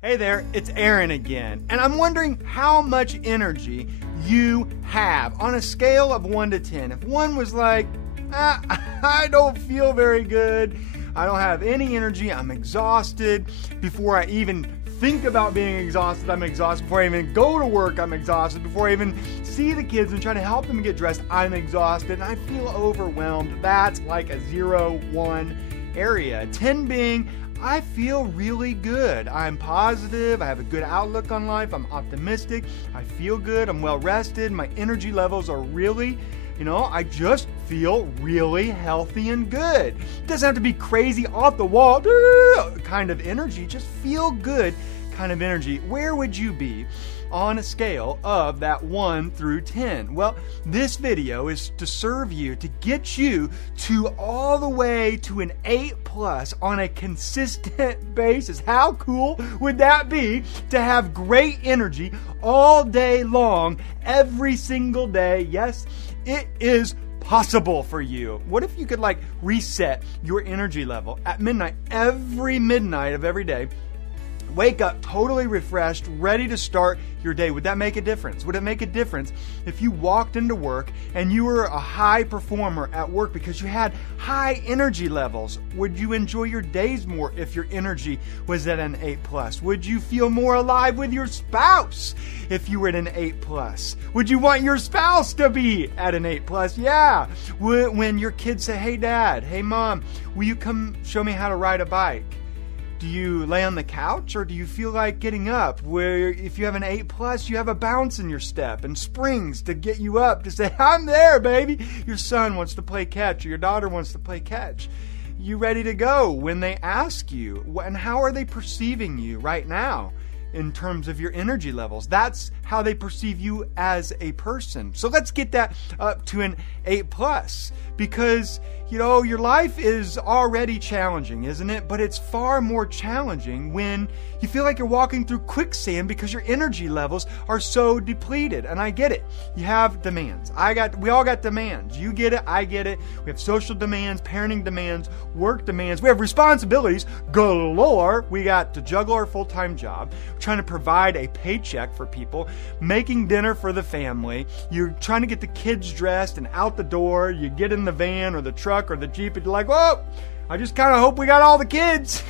Hey there, it's Aaron again, and I'm wondering how much energy you have on a scale of 1 to 10. If 1 was like, I don't feel very good, I don't have any energy, I'm exhausted, before I even think about being exhausted, I'm exhausted, before I even go to work, I'm exhausted, before I even see the kids and try to help them get dressed, I'm exhausted, and I feel overwhelmed. That's like a 0, 1 area. 10 being, I feel really good. I'm positive. I have a good outlook on life. I'm optimistic. I feel good. I'm well rested. My energy levels are really, I just feel really healthy and good. It doesn't have to be crazy, off the wall kind of energy. Just feel good kind of energy. Where would you be on a scale of that 1 through 10? Well, this video is to serve you, to get you to all the way to an 8+ on a consistent basis. How cool would that be to have great energy all day long, every single day? Yes, it is possible for you. What if you could reset your energy level at midnight, every midnight of every day? Wake up totally refreshed, ready to start your day. Would that make a difference? Would it make a difference if you walked into work and you were a high performer at work because you had high energy levels? Would you enjoy your days more if your energy was at an 8+? Would you feel more alive with your spouse if you were at an 8+? Would you want your spouse to be at an 8+? Yeah. When your kids say, hey dad, hey mom, will you come show me how to ride a bike? Do you lay on the couch, or do you feel like getting up? Where if you have an 8+, you have a bounce in your step and springs to get you up to say, I'm there, baby. Your son wants to play catch, or your daughter wants to play catch. You ready to go when they ask you? And how are they perceiving you right now in terms of your energy levels? That's how they perceive you as a person. So let's get that up to an 8+, because your life is already challenging, isn't it? But it's far more challenging when you feel like you're walking through quicksand because your energy levels are so depleted. And I get it. You have demands. We all got demands. You get it. I get it. We have social demands, parenting demands, work demands. We have responsibilities galore. We got to juggle our full-time job. We're trying to provide a paycheck for people, making dinner for the family. You're trying to get the kids dressed and out the door. You get in the van or the truck or the Jeep and you're like, whoa, I just kind of hope we got all the kids.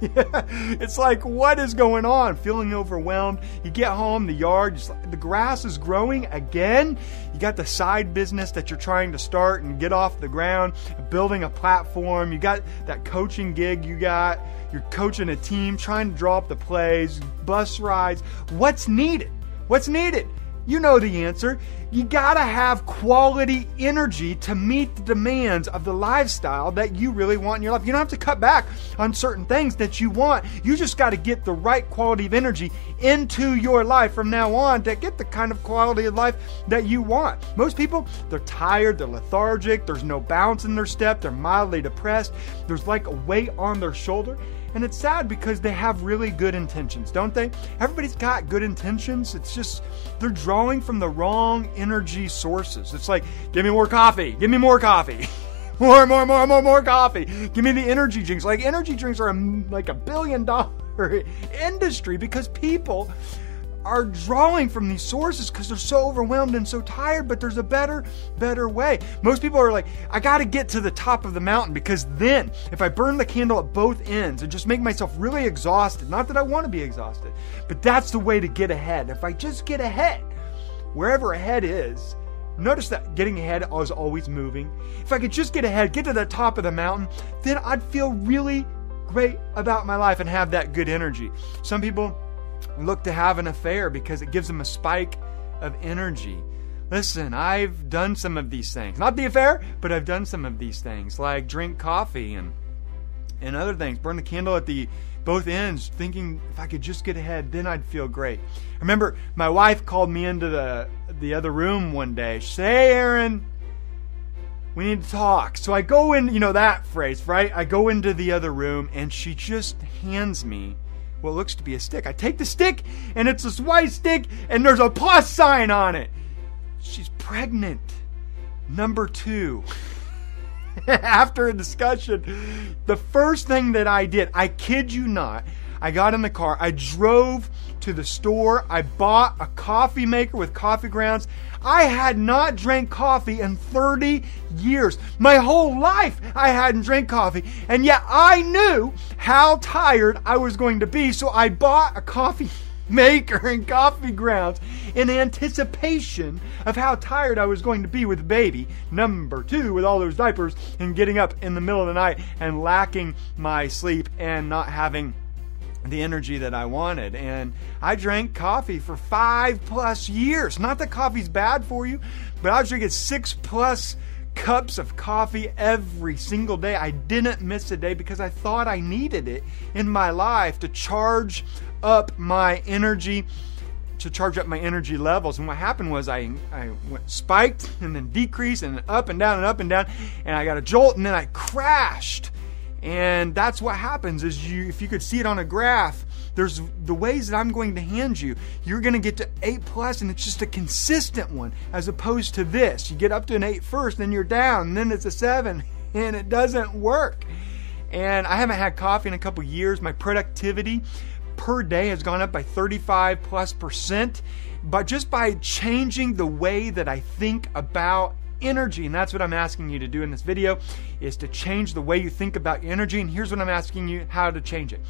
It's like, what is going on? Feeling overwhelmed. You get home, the grass is growing again. You got the side business that you're trying to start and get off the ground, building a platform. You got that coaching gig you're coaching a team, trying to draw up the plays, bus rides. What's needed? You know the answer. You gotta have quality energy to meet the demands of the lifestyle that you really want in your life. You don't have to cut back on certain things that you want. You just gotta get the right quality of energy into your life from now on to get the kind of quality of life that you want. Most people, they're tired, they're lethargic, there's no bounce in their step, they're mildly depressed, there's like a weight on their shoulder. And it's sad because they have really good intentions, don't they? Everybody's got good intentions. It's just they're drawing from the wrong energy sources. It's like, give me more coffee. Give me more coffee. more coffee. Give me the energy drinks. Like, energy drinks are like $1 billion industry because people are drawing from these sources because they're so overwhelmed and so tired, but there's a better way. Most people are like, I got to get to the top of the mountain because then if I burn the candle at both ends and just make myself really exhausted, not that I want to be exhausted, but that's the way to get ahead. If I just get ahead, wherever ahead is, notice that getting ahead is always moving. If I could just get ahead, get to the top of the mountain, then I'd feel really great about my life and have that good energy. Some people look to have an affair because it gives them a spike of energy. Listen, I've done some of these things. Not the affair, but I've done some of these things, like drink coffee and other things. Burn the candle at both ends, thinking if I could just get ahead, then I'd feel great. I remember my wife called me into the other room one day. She said, hey, Aaron, we need to talk. So I go in, that phrase, right? I go into the other room and she just hands me what looks to be a stick. I take the stick, and it's this white stick, and there's a plus sign on it. She's pregnant. Number 2. After a discussion, the first thing that I did, I kid you not, I got in the car. I drove to the store. I bought a coffee maker with coffee grounds. I had not drank coffee in 30 years. My whole life I hadn't drank coffee. And yet I knew how tired I was going to be. So I bought a coffee maker and coffee grounds in anticipation of how tired I was going to be with baby number 2 with all those diapers and getting up in the middle of the night and lacking my sleep and not having the energy that I wanted. And I drank coffee for 5+ years. Not that coffee's bad for you, but I was drinking 6+ cups of coffee every single day. I didn't miss a day because I thought I needed it in my life to charge up my energy, to charge up my energy levels. And what happened was I went spiked and then decreased and then up and down and up and down, and I got a jolt and then I crashed. And that's what happens is if you could see it on a graph, there's the ways that I'm going to hand you. You're going to get to 8+ and it's just a consistent one, as opposed to this. You get up to an 8 first, then you're down, and then it's a 7, and it doesn't work. And I haven't had coffee in a couple years. My productivity per day has gone up by 35+%, but just by changing the way that I think about energy. And that's what I'm asking you to do in this video, is to change the way you think about energy. And here's what I'm asking you how to change it.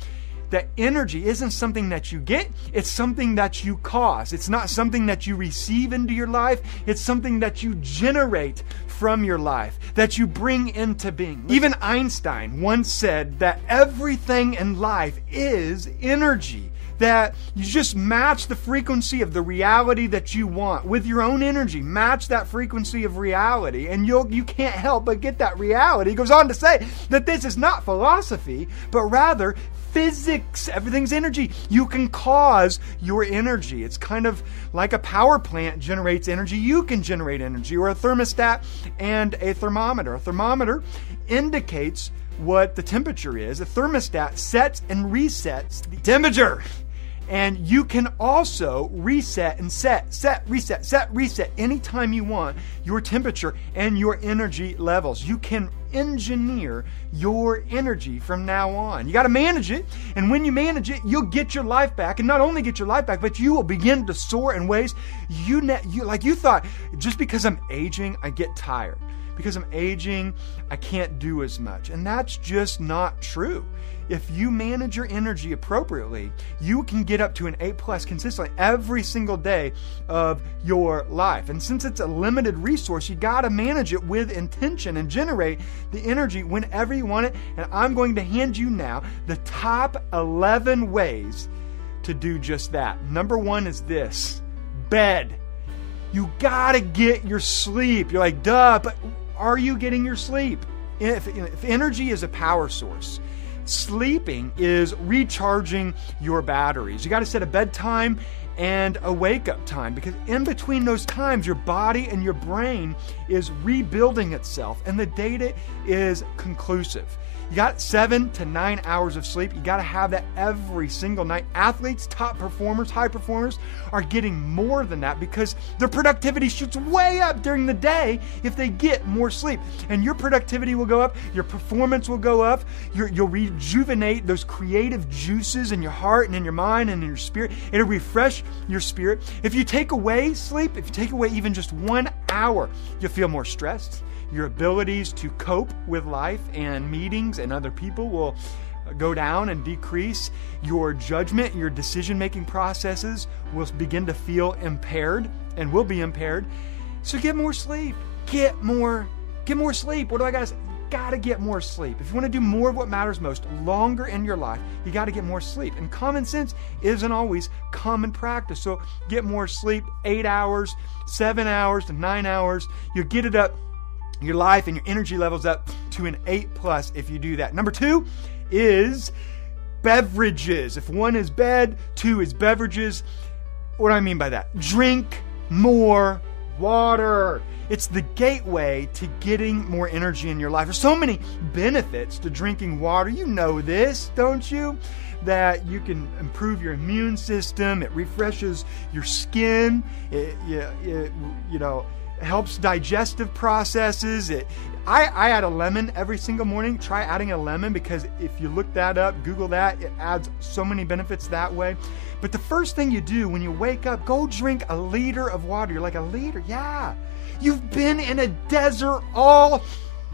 That energy isn't something that you get, it's something that you cause. It's not something that you receive into your life, it's something that you generate from your life, that you bring into being. Even Einstein once said that everything in life is energy. That you just match the frequency of the reality that you want with your own energy. Match that frequency of reality, and you can't help but get that reality. He goes on to say that this is not philosophy, but rather physics. Everything's energy. You can cause your energy. It's kind of like a power plant generates energy. You can generate energy, or a thermostat and a thermometer. A thermometer indicates what the temperature is. A thermostat sets and resets the temperature. And you can also reset and set, reset anytime you want your temperature and your energy levels. You can engineer your energy from now on. You got to manage it, and when you manage it, you'll get your life back. And not only get your life back, but you will begin to soar in ways you thought, just because I'm aging, I get tired. Because I'm aging, I can't do as much. And that's just not true. If you manage your energy appropriately, you can get up to an 8+ consistently every single day of your life. And since it's a limited resource, you got to manage it with intention and generate the energy whenever you want it. And I'm going to hand you now the top 11 ways to do just that. Number 1 is this: bed. You got to get your sleep. You're like, duh, but are you getting your sleep? If energy is a power source, sleeping is recharging your batteries. You got to set a bedtime and a wake-up time, because in between those times, your body and your brain is rebuilding itself, and the data is conclusive. You got 7 to 9 hours of sleep. You got to have that every single night. Athletes, top performers, high performers are getting more than that because their productivity shoots way up during the day if they get more sleep. And your productivity will go up, your performance will go up, you'll rejuvenate those creative juices in your heart and in your mind and in your spirit. It'll refresh your spirit. If you take away sleep, if you take away even just 1 hour, you'll feel more stressed. Your abilities to cope with life and meetings and other people will go down and decrease. Your judgment, your decision-making processes will begin to feel impaired and will be impaired. So get more sleep. Get more sleep. What do I got to say? Got to get more sleep. If you want to do more of what matters most, longer in your life, you got to get more sleep. And common sense isn't always common practice. So get more sleep, 8 hours, 7 hours to 9 hours. You'll get it up, your life and your energy levels up to an 8+ if you do that. Number 2 is beverages. If 1 is bed, 2 is beverages. What do I mean by that? Drink more water. It's the gateway to getting more energy in your life. There's so many benefits to drinking water. You know this, don't you? That you can improve your immune system. It refreshes your skin. helps digestive processes. I add a lemon every single morning. Try adding a lemon, because if you look that up, Google that, it adds so many benefits that way. But the first thing you do when you wake up, go drink a liter of water. You're like, a liter? Yeah. You've been in a desert all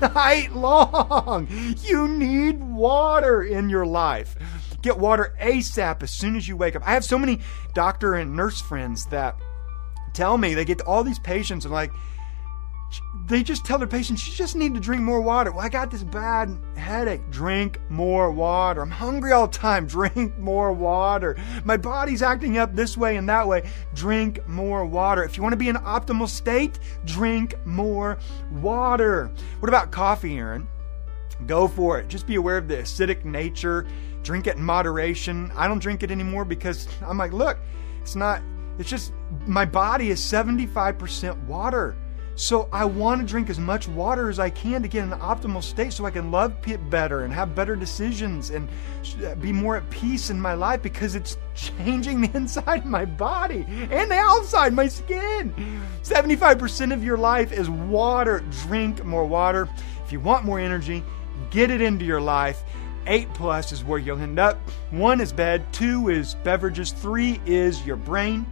night long. You need water in your life. Get water ASAP as soon as you wake up. I have so many doctor and nurse friends that tell me, they get all these patients and like, they just tell their patients, you just need to drink more water. Well, I got this bad headache. Drink more water. I'm hungry all the time. Drink more water. My body's acting up this way and that way. Drink more water. If you want to be in an optimal state, drink more water. What about coffee, Aaron? Go for it. Just be aware of the acidic nature. Drink it in moderation. I don't drink it anymore because I'm like, look, it's just, my body is 75% water. So I want to drink as much water as I can to get in an optimal state so I can love better and have better decisions and be more at peace in my life, because it's changing the inside of my body and the outside, my skin. 75% of your life is water. Drink more water. If you want more energy, get it into your life. 8+ is where you'll end up. 1 is bed. 2 is beverages. 3 is your brain.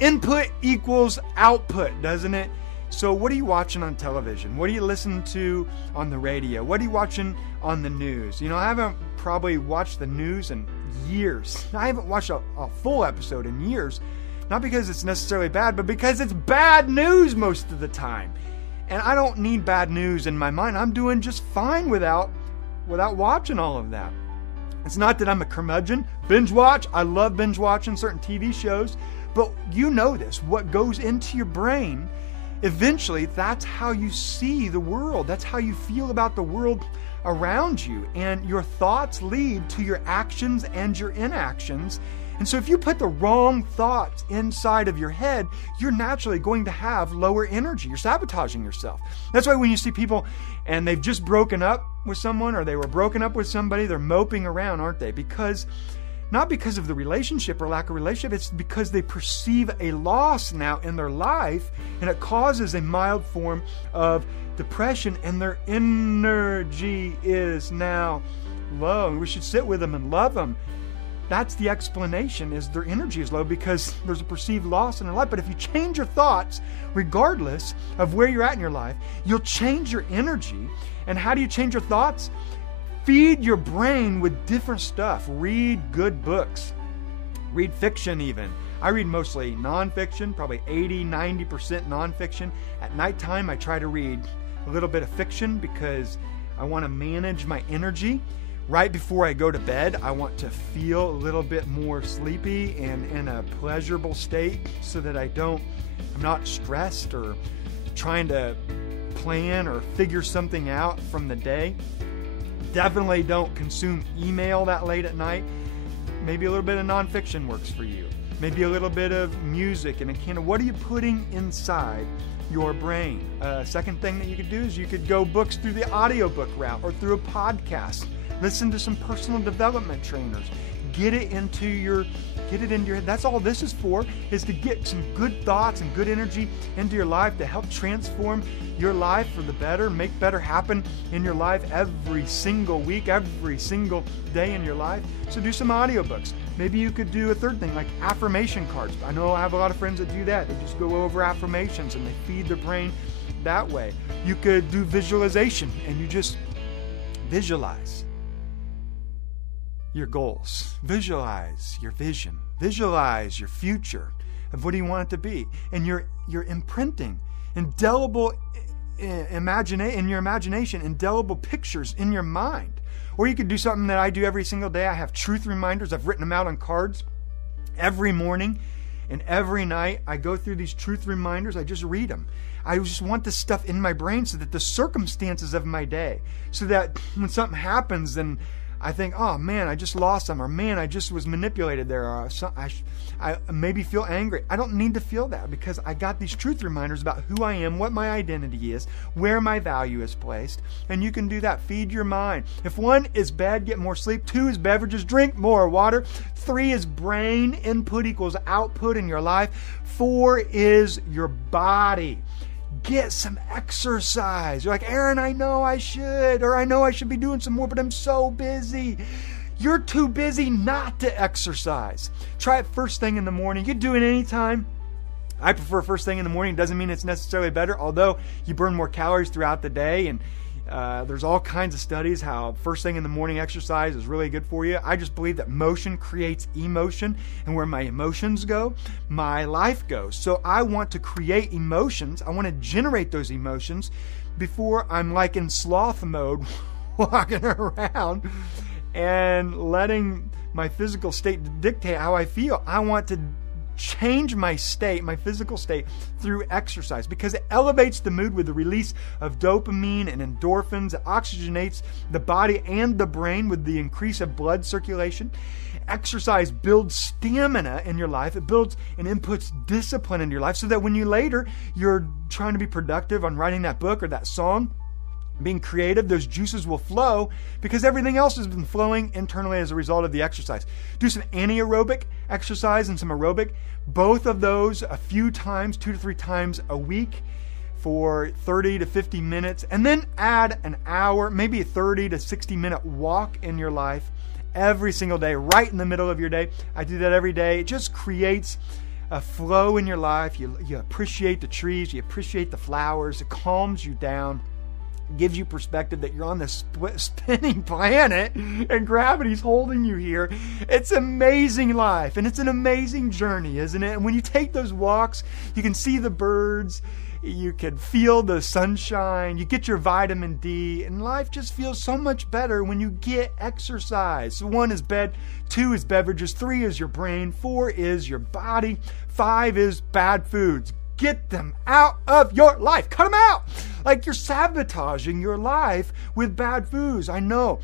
Input equals output, doesn't it? So what are you watching on television? What are you listening to on the radio? What are you watching on the news? I haven't probably watched the news in years. I haven't watched a full episode in years. Not because it's necessarily bad, but because it's bad news most of the time. And I don't need bad news in my mind. I'm doing just fine without watching all of that. It's not that I'm a curmudgeon. Binge watch. I love binge watching certain TV shows. But you know this, what goes into your brain, eventually that's how you see the world. That's how you feel about the world around you. And your thoughts lead to your actions and your inactions. And so if you put the wrong thoughts inside of your head, you're naturally going to have lower energy. You're sabotaging yourself. That's why when you see people and they've just broken up with someone, or they were broken up with somebody, they're moping around, aren't they? Not because of the relationship or lack of relationship, it's because they perceive a loss now in their life, and it causes a mild form of depression, and their energy is now low. And we should sit with them and love them. That's the explanation, is their energy is low because there's a perceived loss in their life. But if you change your thoughts, regardless of where you're at in your life, you'll change your energy. And how do you change your thoughts? Feed your brain with different stuff. Read good books. Read fiction even. I read mostly nonfiction, probably 80-90% nonfiction. At nighttime, I try to read a little bit of fiction because I want to manage my energy. Right before I go to bed, I want to feel a little bit more sleepy and in a pleasurable state so that I'm not stressed or trying to plan or figure something out from the day. Definitely don't consume email that late at night. Maybe a little bit of nonfiction works for you. Maybe a little bit of music and a can of what are you putting inside your brain? Second thing that you could do is you could go books through the audiobook route or through a podcast. Listen to some personal development trainers. Get it into your head. That's all this is for, is to get some good thoughts and good energy into your life to help transform your life for the better, make better happen in your life every single week, every single day in your life. So do some audiobooks. Maybe you could do a third thing like affirmation cards. I know I have a lot of friends that do that. They just go over affirmations and they feed their brain that way. You could do visualization and you just visualize your goals. Visualize your vision. Visualize your future of what do you want it to be. And you're imprinting indelible in your imagination, indelible pictures in your mind. Or you could do something that I do every single day. I have truth reminders. I've written them out on cards every morning and every night. I go through these truth reminders. I just read them. I just want this stuff in my brain so that the circumstances of my day, so that when something happens, then I think, oh man, I just lost some, or man, I just was manipulated there, or I maybe feel angry. I don't need to feel that because I got these truth reminders about who I am, what my identity is, where my value is placed, and you can do that. Feed your mind. If 1 is bed, get more sleep. 2 is beverages, drink more water. 3 is brain input equals output in your life. 4 is your body. Get some exercise. You're like, Aaron, I know I should, or I know I should be doing some more, but I'm so busy. You're too busy not to exercise. Try it first thing in the morning. You can do it anytime. I prefer first thing in the morning. It doesn't mean it's necessarily better, although you burn more calories throughout the day, and there's all kinds of studies how first thing in the morning exercise is really good for you. I just believe that motion creates emotion, and where my emotions go, my life goes. So I want to create emotions. I want to generate those emotions before I'm like in sloth mode walking around and letting my physical state dictate how I feel. I want to change my state, my physical state, through exercise because it elevates the mood with the release of dopamine and endorphins. It oxygenates the body and the brain with the increase of blood circulation. Exercise builds stamina in your life. It builds and inputs discipline in your life so that when you're trying to be productive on writing that book or that song, being creative, those juices will flow because everything else has been flowing internally as a result of the exercise. Do some anaerobic exercise and some aerobic. Both of those a few times, 2 to 3 times a week for 30 to 50 minutes. And then add an hour, maybe a 30 to 60 minute walk in your life every single day, right in the middle of your day. I do that every day. It just creates a flow in your life. You appreciate the trees. You appreciate the flowers. It calms you down. Gives you perspective that you're on this spinning planet and gravity's holding you here. It's amazing life, and it's an amazing journey, isn't it? And when you take those walks, you can see the birds, you can feel the sunshine, you get your vitamin D, and life just feels so much better when you get exercise. So 1 is bed, 2 is beverages, 3 is your brain, 4 is your body, 5 is bad foods. Get them out of your life. Cut them out. Like you're sabotaging your life with bad foods. I know.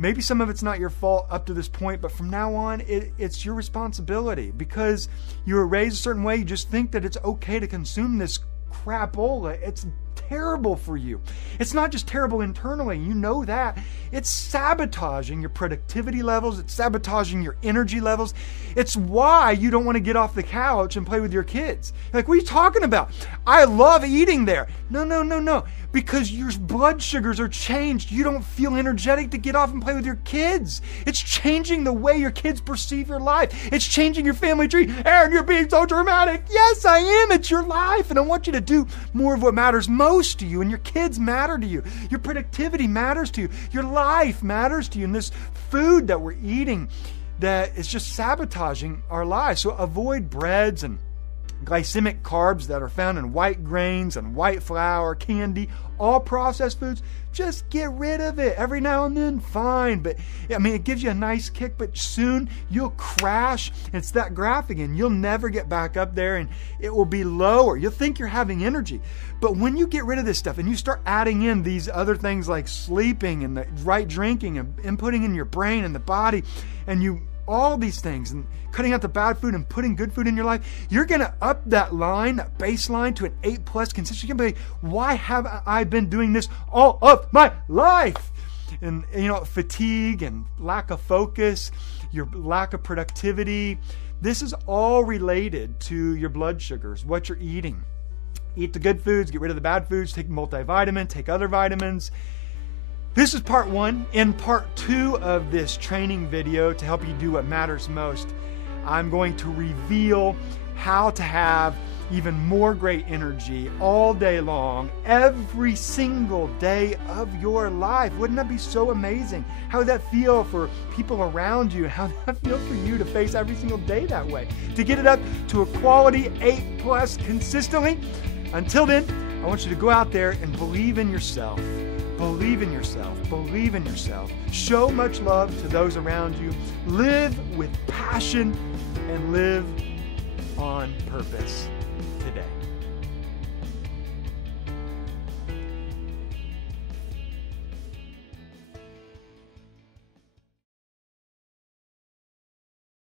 Maybe some of it's not your fault up to this point, but from now on, it's your responsibility because you were raised a certain way. You just think that it's okay to consume this crapola. It's terrible for you. It's not just terrible internally. You know that. It's sabotaging your productivity levels. It's sabotaging your energy levels. It's why you don't want to get off the couch and play with your kids. Like, what are you talking about? I love eating there. No. Because your blood sugars are changed. You don't feel energetic to get off and play with your kids. It's changing the way your kids perceive your life. It's changing your family tree. Aaron, you're being so dramatic. Yes, I am. It's your life. And I want you to do more of what matters most to you. And your kids matter to you. Your productivity matters to you. Your life matters to you. And this food that we're eating that is just sabotaging our lives. So avoid breads and glycemic carbs that are found in white grains and white flour, candy, all processed foods. Just get rid of it every now and then, fine. But I mean, it gives you a nice kick, but soon you'll crash. It's that graph again. You'll never get back up there and it will be lower. You'll think you're having energy. But when you get rid of this stuff and you start adding in these other things like sleeping and the right drinking and inputting in your brain and the body, and all these things, and cutting out the bad food and putting good food in your life, you're going to up that line, that baseline, to an 8+ consistency. You're going to be, why have I been doing this all of my life? And, fatigue and lack of focus, your lack of productivity, this is all related to your blood sugars, what you're eating. Eat the good foods, get rid of the bad foods, take multivitamin, take other vitamins. This is part 1. In part 2 of this training video, to help you do what matters most, I'm going to reveal how to have even more great energy all day long, every single day of your life. Wouldn't that be so amazing? How would that feel for people around you? How would that feel for you to face every single day that way? To get it up to a quality 8+ consistently? Until then, I want you to go out there and believe in yourself. Believe in yourself. Believe in yourself. Show much love to those around you. Live with passion and live on purpose today.